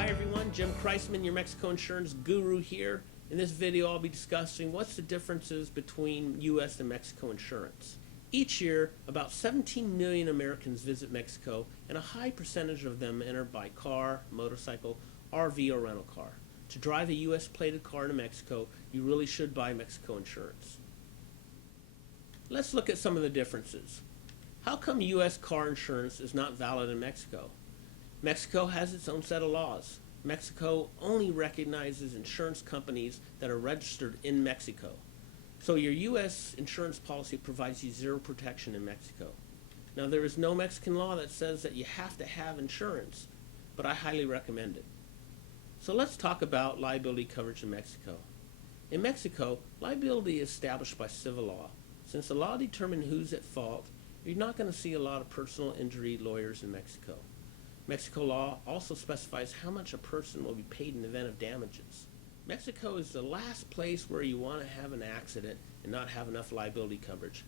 Hi everyone, Jim Kreisman, your Mexico insurance guru here. In this video I'll be discussing what's the differences between US and Mexico insurance. Each year, about 17 million Americans visit Mexico, and a high percentage of them enter by car, motorcycle, RV, or rental car. To drive a US plated car to Mexico, you really should buy Mexico insurance. Let's look at some of the differences. How come US car insurance is not valid in Mexico? Mexico has its own set of laws. Mexico only recognizes insurance companies that are registered in Mexico. So your U.S. insurance policy provides you zero protection in Mexico. Now there is no Mexican law that says that you have to have insurance, but I highly recommend it. So let's talk about liability coverage in Mexico. In Mexico, liability is established by civil law. Since the law determines who's at fault, you're not going to see a lot of personal injury lawyers in Mexico. Mexico law also specifies how much a person will be paid in the event of damages. Mexico is the last place where you want to have an accident and not have enough liability coverage.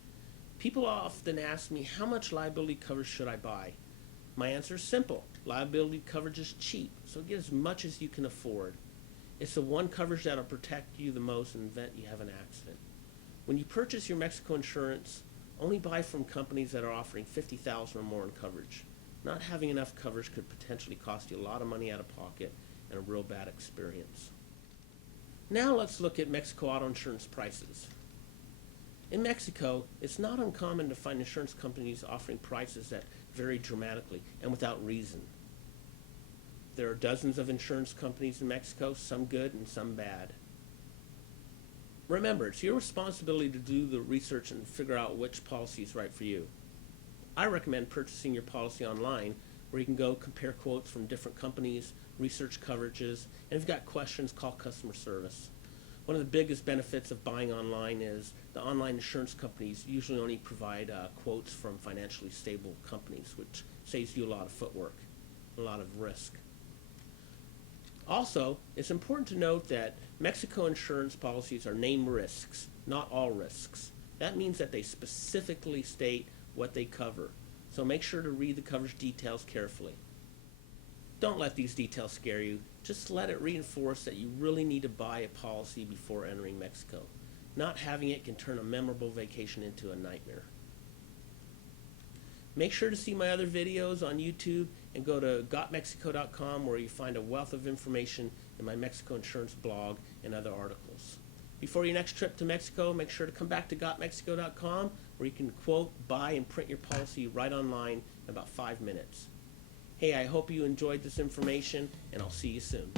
People often ask me, how much liability coverage should I buy? My answer is simple. Liability coverage is cheap, so get as much as you can afford. It's the one coverage that will protect you the most in the event you have an accident. When you purchase your Mexico insurance, only buy from companies that are offering $50,000 or more in coverage. Not having enough coverage could potentially cost you a lot of money out of pocket and a real bad experience. Now let's look at Mexico auto insurance prices. In Mexico, it's not uncommon to find insurance companies offering prices that vary dramatically and without reason. There are dozens of insurance companies in Mexico, some good and some bad. Remember, it's your responsibility to do the research and figure out which policy is right for you. I recommend purchasing your policy online, where you can go compare quotes from different companies, research coverages, and if you've got questions, call customer service. One of the biggest benefits of buying online is the online insurance companies usually only provide quotes from financially stable companies, which saves you a lot of footwork, a lot of risk. Also, it's important to note that Mexico insurance policies are named risks, not all risks. That means that they specifically state what they cover, so make sure to read the coverage details carefully. Don't let these details scare you. Just let it reinforce that you really need to buy a policy before entering Mexico. Not having it can turn a memorable vacation into a nightmare. Make sure to see my other videos on YouTube and go to GotMexico.com, where you find a wealth of information in my Mexico insurance blog and other articles. Before your next trip to Mexico, make sure to come back to GotMexico.com, where you can quote, buy, and print your policy right online in about 5 minutes. Hey, I hope you enjoyed this information, and I'll see you soon.